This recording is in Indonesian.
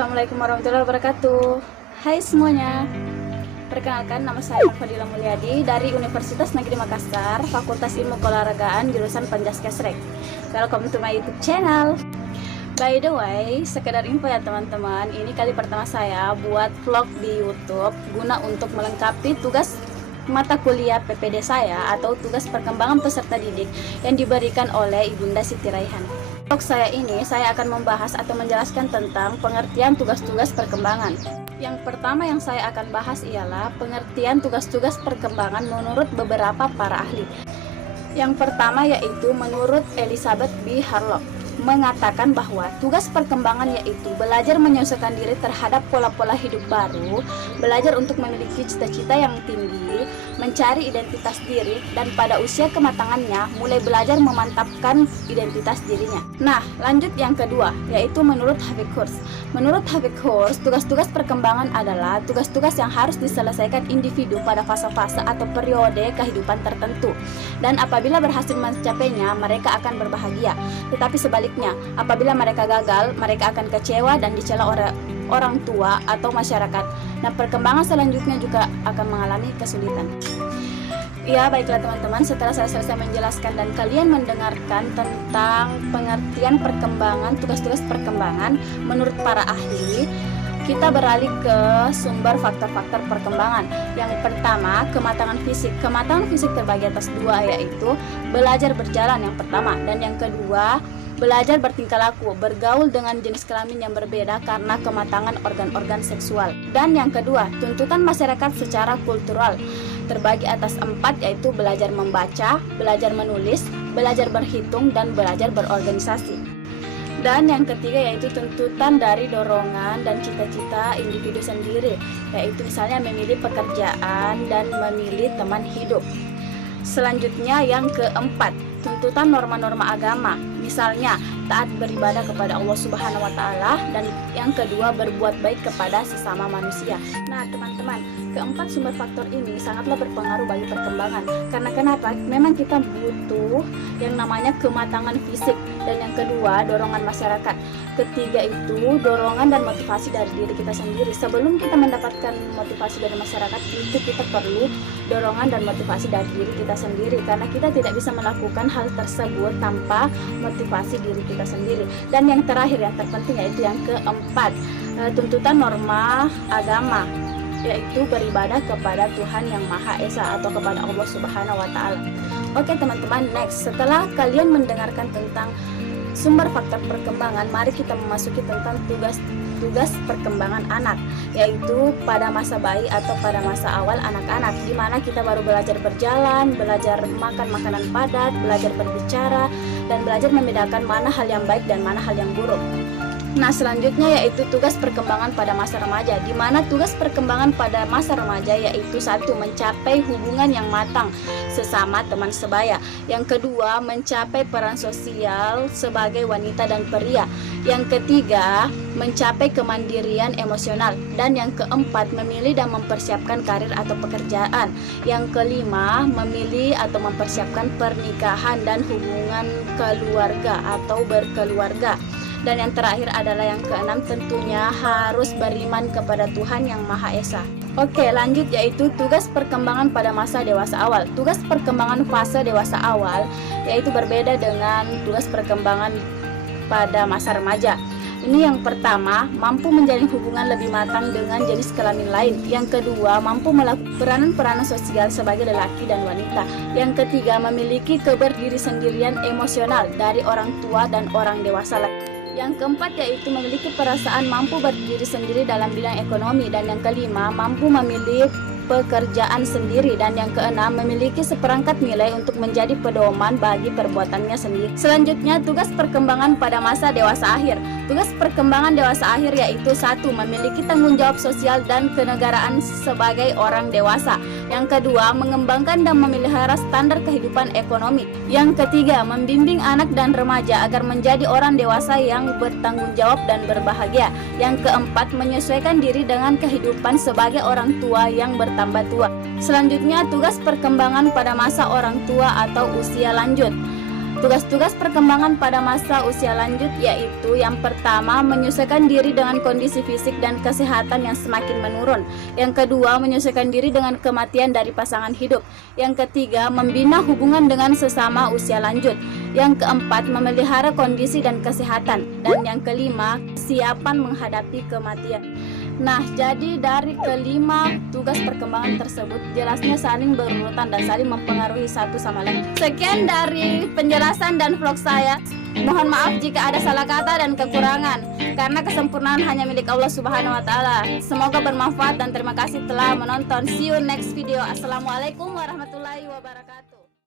Assalamualaikum warahmatullahi wabarakatuh. Hai semuanya. Perkenalkan, nama saya Fadila Mulyadi dari Universitas Negeri Makassar, Fakultas Ilmu Keolahragaan, jurusan Panjaskesrek. Welcome to my YouTube channel. By the way, sekedar info ya teman-teman, ini kali pertama saya buat vlog di YouTube guna untuk melengkapi tugas mata kuliah PPD saya atau tugas perkembangan peserta didik yang diberikan oleh Ibunda Siti Raihan. Vlog saya ini saya akan membahas atau menjelaskan tentang pengertian tugas-tugas perkembangan. Yang pertama yang saya akan bahas ialah pengertian tugas-tugas perkembangan menurut beberapa para ahli. Yang pertama yaitu menurut Elizabeth B. Harlock mengatakan bahwa tugas perkembangan yaitu belajar menyesuaikan diri terhadap pola-pola hidup baru, belajar untuk memiliki cita-cita yang tinggi, mencari identitas diri, dan pada usia kematangannya mulai belajar memantapkan identitas dirinya. Nah, lanjut yang kedua, yaitu menurut Havikhurst. Menurut Havikhurst, tugas-tugas perkembangan adalah tugas-tugas yang harus diselesaikan individu pada fase-fase atau periode kehidupan tertentu. Dan apabila berhasil mencapainya, mereka akan berbahagia. Tetapi sebaliknya, apabila mereka gagal, mereka akan kecewa dan dicela orang tua atau masyarakat. Nah, perkembangan selanjutnya juga akan mengalami kesulitan. Ya, baiklah teman-teman, setelah saya selesai menjelaskan dan kalian mendengarkan tentang pengertian perkembangan, tugas-tugas perkembangan menurut para ahli, kita beralih ke sumber faktor-faktor perkembangan. Yang pertama, kematangan fisik. Kematangan fisik terbagi atas dua, yaitu belajar berjalan yang pertama, dan yang kedua belajar bertingkah laku, bergaul dengan jenis kelamin yang berbeda karena kematangan organ-organ seksual. Dan yang kedua, tuntutan masyarakat secara kultural terbagi atas 4, yaitu belajar membaca, belajar menulis, belajar berhitung, dan belajar berorganisasi. Dan yang ketiga yaitu tuntutan dari dorongan dan cita-cita individu sendiri, yaitu misalnya memilih pekerjaan dan memilih teman hidup. Selanjutnya yang keempat, tuntutan norma-norma agama, misalnya taat beribadah kepada Allah Subhanahu wa Ta'ala, dan yang kedua berbuat baik kepada sesama manusia. Nah teman-teman, keempat sumber faktor ini sangatlah berpengaruh bagi perkembangan. Karena kenapa? Memang kita butuh yang namanya kematangan fisik, dan yang kedua dorongan masyarakat. Ketiga itu dorongan dan motivasi dari diri kita sendiri. Sebelum kita mendapatkan motivasi dari masyarakat, itu kita perlu dorongan dan motivasi dari diri kita sendiri, karena kita tidak bisa melakukan hal tersebut tanpa motivasi diri kita sendiri. Dan yang terakhir, yang terpenting yaitu yang keempat, tuntutan norma agama, yaitu beribadah kepada Tuhan Yang Maha Esa atau kepada Allah Subhanahu wa Ta'ala. Oke teman-teman, next, setelah kalian mendengarkan tentang sumber faktor perkembangan, mari kita memasuki tentang tugas perkembangan anak, yaitu pada masa bayi atau pada masa awal anak-anak, di mana kita baru belajar berjalan, belajar makan makanan padat, belajar berbicara, dan belajar membedakan mana hal yang baik dan mana hal yang buruk. Nah, selanjutnya yaitu tugas perkembangan pada masa remaja, di mana tugas perkembangan pada masa remaja yaitu satu, mencapai hubungan yang matang sesama teman sebaya. Yang kedua, mencapai peran sosial sebagai wanita dan pria. Yang ketiga, mencapai kemandirian emosional. Dan yang keempat, memilih dan mempersiapkan karir atau pekerjaan. Yang kelima, memilih atau mempersiapkan pernikahan dan hubungan keluarga atau berkeluarga. Dan yang terakhir adalah yang keenam, tentunya harus beriman kepada Tuhan Yang Maha Esa. Oke, lanjut yaitu tugas perkembangan pada masa dewasa awal. Tugas perkembangan fase dewasa awal yaitu berbeda dengan tugas perkembangan pada masa remaja. Ini yang pertama, mampu menjalin hubungan lebih matang dengan jenis kelamin lain. Yang kedua, mampu melakukan peranan-peranan sosial sebagai lelaki dan wanita. Yang ketiga, memiliki keberdiri sendirian emosional dari orang tua dan orang dewasa lain. Yang keempat yaitu memiliki perasaan mampu berdiri sendiri dalam bidang ekonomi. Dan yang kelima, mampu memilih pekerjaan sendiri. Dan yang keenam, memiliki seperangkat nilai untuk menjadi pedoman bagi perbuatannya sendiri. Selanjutnya, tugas perkembangan pada masa dewasa akhir. Tugas perkembangan dewasa akhir yaitu satu, memiliki tanggung jawab sosial dan kenegaraan sebagai orang dewasa. Yang kedua, mengembangkan dan memelihara standar kehidupan ekonomi. Yang ketiga, membimbing anak dan remaja agar menjadi orang dewasa yang bertanggung jawab dan berbahagia. Yang keempat, menyesuaikan diri dengan kehidupan sebagai orang tua yang bertambah tua. Selanjutnya, tugas perkembangan pada masa orang tua atau usia lanjut. Tugas-tugas perkembangan pada masa usia lanjut yaitu yang pertama, menyesuaikan diri dengan kondisi fisik dan kesehatan yang semakin menurun. Yang kedua, menyesuaikan diri dengan kematian dari pasangan hidup. Yang ketiga, membina hubungan dengan sesama usia lanjut. Yang keempat, memelihara kondisi dan kesehatan. Dan yang kelima, kesiapan menghadapi kematian. Nah, jadi dari kelima tugas perkembangan tersebut jelasnya saling berurutan dan saling mempengaruhi satu sama lain. Sekian dari penjelasan dan vlog saya. Mohon maaf jika ada salah kata dan kekurangan, karena kesempurnaan hanya milik Allah Subhanahu wa Ta'ala. Semoga bermanfaat dan terima kasih telah menonton. See you next video. Assalamualaikum warahmatullahi wabarakatuh.